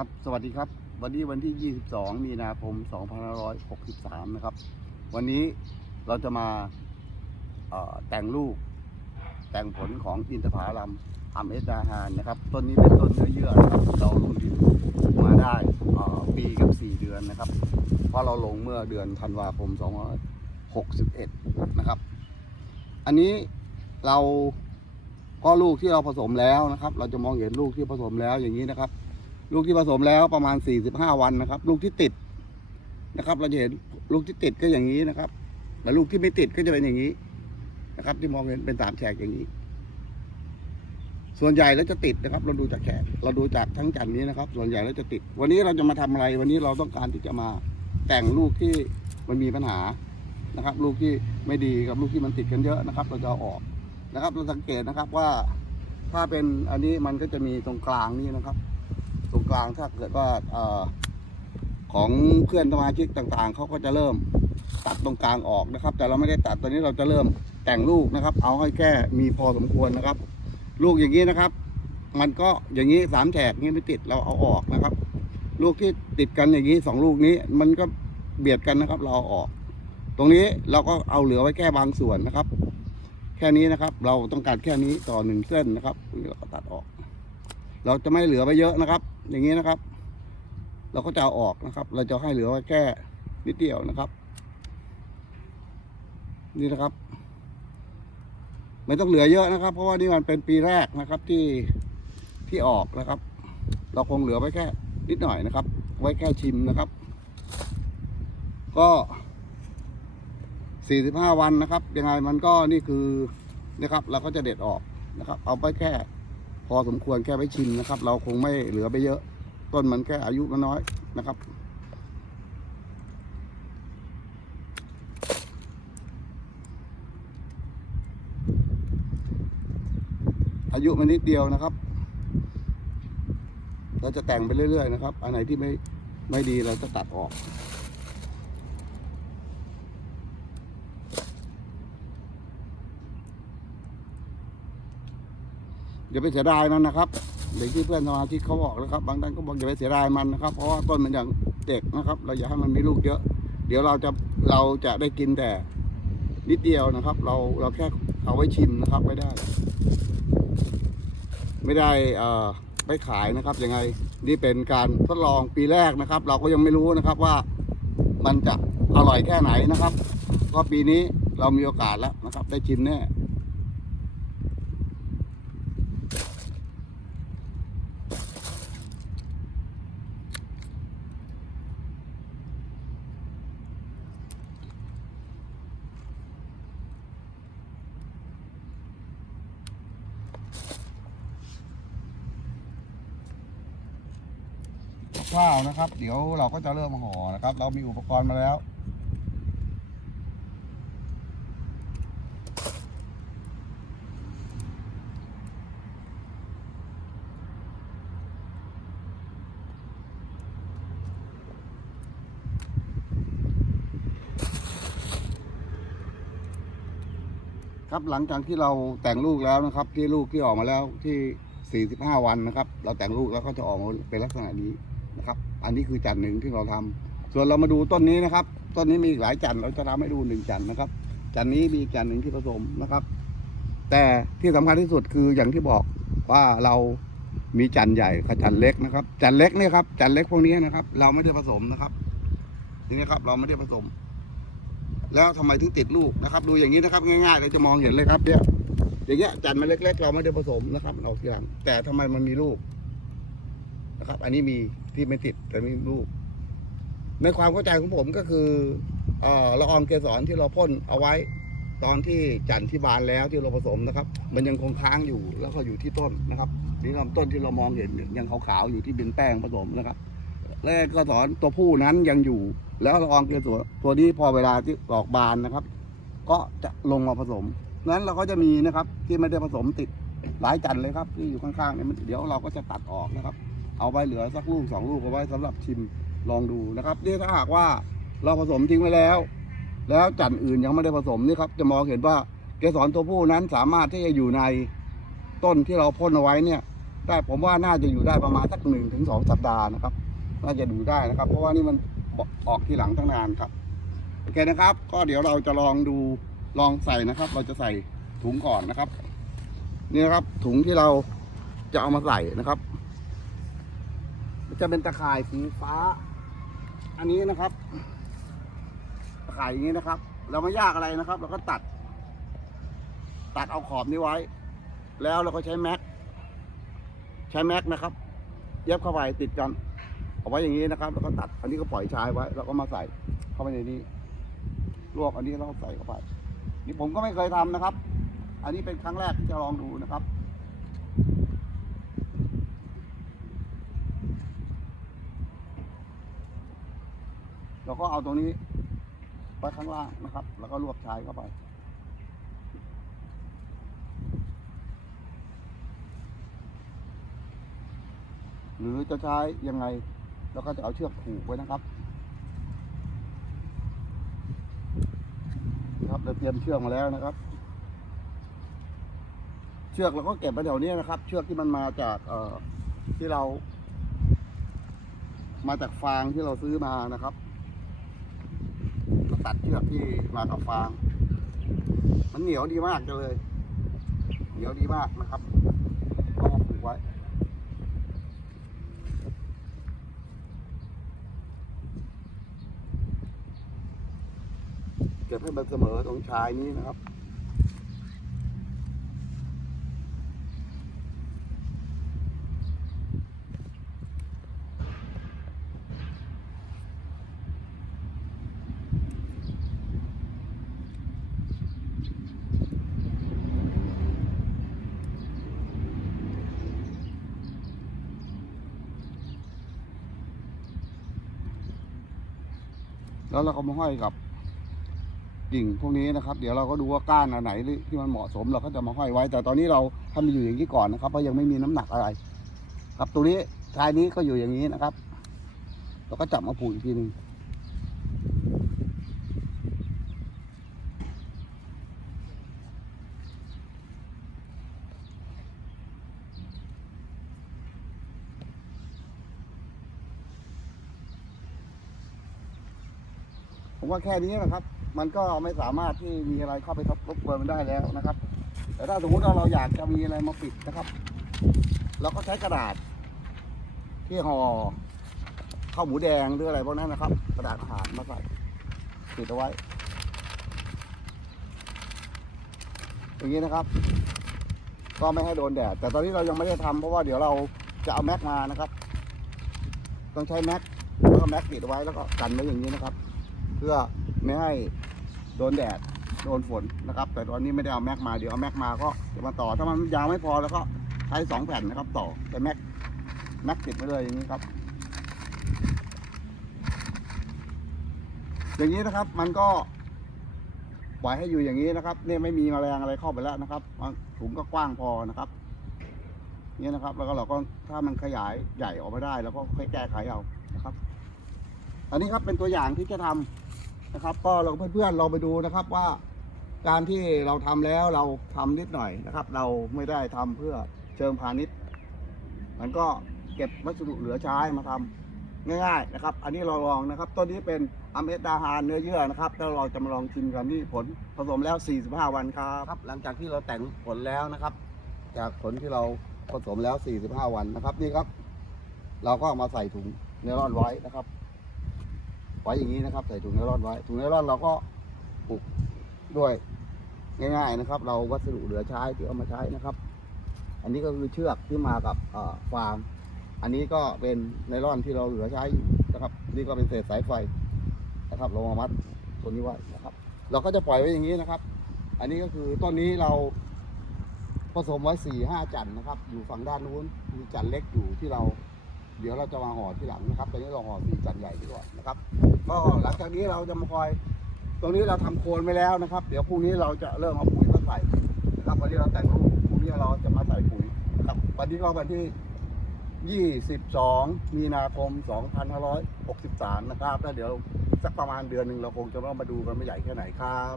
ครับ สวัสดีครับ วันนี้วันที่ 22 มีนาคม 2563 นะครับ วันนี้เราจะมาแต่งลูก แต่งผลของอินทผลัมอัมเอสดาฮานนะครับ ต้นนี้เป็นต้นเนื้อเยื่อนะครับเราลงดินมาได้ปีกับ 4 เดือนนะครับ เพราะเราลงเมื่อเดือนธันวาคม 2561 นะครับ อันนี้เราก็ลูกที่เราผสมแล้วนะครับ เราจะมองเห็นลูกที่ผสมแล้วอย่างนี้นะครับ ลูกที่ผสมแล้วประมาณ 45 วันนะครับ ลูกที่ติดนะครับ เราจะเห็นลูกที่ติดก็อย่างนี้นะครับแต่ลูกที่ไม่ติดก็จะเป็นอย่างนี้นะครับ ที่มองเห็นเป็นสามแฉกอย่างนี้ ส่วนใหญ่แล้วจะติดนะครับ เราดูจากแฉกเราดูจากทั้งจันนี้นะครับ ส่วนใหญ่แล้วจะติด วันนี้เราจะมาทำอะไร วันนี้เราต้องการที่จะมาแต่งลูกที่มันมีปัญหานะครับ ลูกที่ไม่ดีกับลูกที่มันติดกันเยอะนะครับ เราจะเอาออกนะครับ เราสังเกตนะครับว่าถ้าเป็นอันนี้มันก็จะมีตรงกลางนี่นะครับ ตรงกลางถ้าเกิดว่าอของเพื่อนสมาชิกต่างๆเขาก็จะเริ่มตัดตรงกลางออกนะครับ แต่เราไม่ได้ตัดตอนนี้เราจะเริ่มแต่งลูกนะครับ เอาให้แค่มีพอสมควรนะครับ ลูกอย่างนี้นะครับ มันก็อย่างนี้สามแฉกนี้ไม่ติดเราเอาออกนะครับ ลูกที่ติดกันอย่างนี้สองลูกนี้ มันก็เบียดกันนะครับ เราเอาออก ตรงนี้เราก็เอาเหลือไว้แค่บางส่วนนะครับ แค่นี้นะครับ เราต้องการแค่นี้ต่อหนึ่งเส้นนะครับนี่เราก็ตัดออก เราจะไม่เหลือไปเยอะนะครับ อย่างนี้นะครับ เราก็จะเอาออกนะครับ เราจะให้เหลือไว้แค่นิดเดียวนะครับ นี่นะครับ ไม่ต้องเหลือเยอะนะครับ เพราะว่านี่มันเป็นปีแรกนะครับที่ที่ออกนะครับ เราคงเหลือไว้แค่นิดหน่อยนะครับ ไว้แค่ชิมนะครับ ก็สี่สิบห้าวันนะครับ ยังไงมันก็นี่คือนะครับ เราก็จะเด็ดออกนะครับ เอาไปแค่ พอสมควรแค่ไว้ชิมนะครับ เราคงไม่เหลือไปเยอะ ต้นมันแค่อายุมันน้อยนะครับ อายุมันนิดเดียวนะครับ เราจะแต่งไปเรื่อยๆนะครับ อันไหนที่ไม่ไม่ดีเราจะตัดออก อย่าไปเสียดายมันนะครับเด็กที่เพื่อนสมาชิกเขาบอกนะครับ บางท่านก็บอกอย่าไปเสียดายมันนะครับ เพราะว่าต้นมันยังเด็กนะครับ เราอย่าให้มันมีลูกเยอะ เดี๋ยวเราจะเราจะได้กินแต่นิดเดียวนะครับ เราเราแค่เอาไว้ชิมนะครับไม่ได้ ไม่ได้อ่อไปขายนะครับยังไงนี่เป็นการทดลองปีแรกนะครับ เราก็ยังไม่รู้นะครับว่ามันจะอร่อยแค่ไหนนะครับเพราะปีนี้เรามีโอกาสแล้วนะครับ ได้ชิมแน่ ข้าวนะครับ เดี๋ยวเราก็จะเริ่มห่อนะครับ เรามีอุปกรณ์มาแล้วครับหลังจากที่เราแต่งลูกแล้วนะครับ ที่ลูกที่ออกมาแล้วที่ 45 วันนะครับ เราแต่งลูกแล้วก็จะออกมาเป็นลักษณะนี้ นะครับ อันนี้คือจันทร์หนึ่งที่เราทำส่วนเรามาดูต้นนี้นะครับ ต้นนี้มีหลายจันทร์เราจะทำให้ดูหนึ่งจันทร์นะครับ จันทร์นี้มีจันทร์หนึ่งที่ผสมนะครับ แต่ที่สำคัญที่สุดคืออย่างที่บอกว่าเรามีจันทร์ใหญ่กับจันทร์เล็กนะครับ จันทร์เล็กเนี่ยครับจันทร์เล็กพวกนี้นะครับ เราไม่ได้ผสมนะครับนี่นะครับ เราไม่ได้ผสม แล้วทำไมถึงติดลูกนะครับ ดูอย่างนี้นะครับ ง่ายๆเราจะมองเห็นเลยครับเนี่ยอย่างเงี้ยจันทร์มันเล็ก ๆ เราไม่ได้ผสมนะครับเราทีหลังแต่ทำไมมันมีลูก นะครับ อันนี้มีที่ไม่ติดแต่มีลูกในความเข้าใจของผมก็คือเออละอองเกสรที่เราพ่นเอาไว้ ตอนที่จันที่บานแล้วที่เราผสมนะครับ มันยังคงค้างอยู่แล้วก็อยู่ที่ต้นนะครับนี่ลำต้นที่เรามองเห็นยังขาวๆอยู่ที่เป็นแป้งผสมนะครับ และเกสรตัวผู้นั้นยังอยู่ แล้วละอองเกสรตัวนี้พอเวลาที่ออกบานนะครับ ก็จะลงมาผสมนั้นเราก็จะมีนะครับที่ไม่ได้ผสมติดหลายจันเลยครับที่อยู่ข้างๆเนี่ยเดี๋ยวเราก็จะตัดออกนะครับ เอาไปเหลือสักลูกสองลูกเอาไว้สำหรับชิมลองดูนะครับนี่ถ้าหากว่าเราผสมทิ้งไว้แล้ว แล้วจันทร์อื่นยังไม่ได้ผสมนี่ครับจะมองเห็นว่าเกสรตัวผู้นั้นสามารถที่จะอยู่ในต้นที่เราพ่นเอาไว้เนี่ยแต่ผมว่าน่าจะอยู่ได้ประมาณสักหนึ่งถึงสองสัปดาห์นะครับ น่าจะดูได้นะครับ เพราะว่านี่มันออกทีหลังตั้งนานครับโอเคนะครับ ก็เดี๋ยวเราจะลองดูลองใส่นะครับ เราจะใส่ถุงก่อนนะครับ นี่นะครับถุงที่เราจะเอามาใส่นะครับ จะเป็นตะข่ายสีฟ้า อันนี้นะครับ ตะข่ายอย่างนี้นะครับ เราไม่ยากอะไรนะครับ เราก็ตัด ตัดเอาขอบนี้ไว้ แล้วเราก็ใช้แม็ก ใช้แม็กนะครับ เย็บเข้าไปติดกัน เอาไว้อย่างนี้นะครับ แล้วก็ตัด อันนี้ก็ปล่อยชายไว้ แล้วก็มาใส่เข้าไปในนี้ ลวกอันนี้แล้วก็ใส่เข้าไป นี่ผมก็ไม่เคยทำนะครับ อันนี้เป็นครั้งแรกที่จะลองดูนะครับ เราก็เอาตรงนี้ไว้ข้างล่างนะครับ แล้วก็ลวกชายเข้าไป หรือจะใช้ยังไงเราก็จะเอาเชือกผูกไว้นะครับ ครับเราเตรียมเชือกมาแล้วนะครับ เชือกเราก็เก็บไว้แถวนี้นะครับ เชือกที่มันมาจากเอ่อที่เรา มาจากฟางที่เราซื้อมานะครับ ตัดเชือกที่มากับฟาง มันเหนียวดีมากเลย เหนียวดีมากนะครับก็มาผูกไว้เก็บให้มันเสมอตรงชายนี้นะครับ แล้วเราก็มาห้อยกับกิ่งพวกนี้นะครับ เดี๋ยวเราก็ดูว่าก้านอันไหนที่มันเหมาะสมเราก็จะมาห้อยไว้ แต่ตอนนี้เราทำอยู่อย่างนี้ก่อนนะครับเพราะยังไม่มีน้ำหนักอะไร ครับตัวนี้ชายนี้ก็อยู่อย่างนี้นะครับเราก็จับมาผูกอีกทีหนึ่ง ผมว่าแค่นี้นะครับ มันก็ไม่สามารถที่มีอะไรเข้าไปรบกวนมันได้แล้วนะครับ แต่ถ้าสมมติว่าเราอยากจะมีอะไรมาปิดนะครับเราก็ใช้กระดาษ ที่ห่อข้าวหมูแดงหรืออะไรพวกนั้นนะครับ กระดาษอาหารมาใส่ปิดเอาไว้อย่างนี้นะครับ ก็ไม่ให้โดนแดดแต่ตอนนี้เรายังไม่ได้ทำเพราะว่าเดี๋ยวเราจะเอาแม็กมานะครับ ต้องใช้แม็กแล้วก็แม็กปิดเอาไว้แล้วก็กันไว้อย่างนี้นะครับ พื่อไม่ให้โดนแดดโดนฝนนะครับ แต่ตอนนี้ไม่ได้เอาแม็กมาเดี๋ยวเอาแม็กมาก็จะมาต่อถ้ามันยาวไม่พอแล้วก็ใช้สองแผ่นนะครับ ต่อแต่แม็กแม็กติดไปเลยอย่างนี้ครับ อย่างนี้นะครับมันก็ปล่อยให้อยู่อย่างนี้นะครับเนี่ยไม่มีแมลงอะไรเข้าไปแล้วนะครับถุงก็กว้างพอนะครับนี่นะครับ แล้วก็เราก็ถ้ามันขยายใหญ่ออกมาได้เราก็ค่อยแก้ไขเอานะครับ อันนี้ครับเป็นตัวอย่างที่จะทำ นะครับ ก็เราเพื่อนๆเราไปดูนะครับว่า การที่เราทำแล้วเราทำนิดหน่อยนะครับ เราไม่ได้ทำเพื่อเชิงพาณิชย์ มันก็เก็บวัสดุเหลือใช้มาทำง่ายๆนะครับ อันนี้เราลองนะครับ ต้นนี้เป็นอเมดาฮานเนื้อเยื่อนะครับแล้วเราจะมาลองชิมกันที่ผลผสมแล้ว 45 วันครับครับ หลังจากที่เราแต่งผลแล้วนะครับ จากผลที่เราผสมแล้ว 45 วันนะครับ นี่ครับ เราก็เอามาใส่ถุงเนลอนไว้นะครับ ไว้อย่างนี้นะครับ ใส่ถุงไนลอนไว้ ถุงไนลอนเราก็ปลูกด้วยง่าย ๆนะครับ เราวัสดุเหลือใช้ที่เอามาใช้นะครับ อันนี้ก็คือเชือกที่มากับฟาง อันนี้ก็เป็นไนลอนที่เราเหลือใช้อยู่นะครับ นี่ก็เป็นเศษสายไฟนะครับ เรามามัดตัวนี้ไว้นะครับ เราก็จะปล่อยไว้อย่างนี้นะครับ อันนี้ก็คือต้นนี้เราผสมไว้สี่ห้าจันนะครับ อยู่ฝั่งด้านนู้นมีจันทร์เล็กอยู่ที่เรา เดี๋ยวเราจะมาห่อที่หลังนะครับตอนนี้เราห่อสี่จันทร์ใหญ่ดีกว่านะครับ ก็หลังจากนี้เราจะมาคอย ตรงนี้เราทำโคนไปแล้วนะครับ เดี๋ยวพรุ่งนี้เราจะเริ่มเอาปุ๋ยมาใส่นะครับวันนี้เราแต่งรูปพรุ่งนี้เราจะมาใส่ปุ๋ยครับวันนี้ก็วันที่ 22 มีนาคม 2563 นะครับแล้วเดี๋ยวสักประมาณเดือนหนึ่งเราคงจะต้องมาดูกันว่าใหญ่แค่ไหนครับ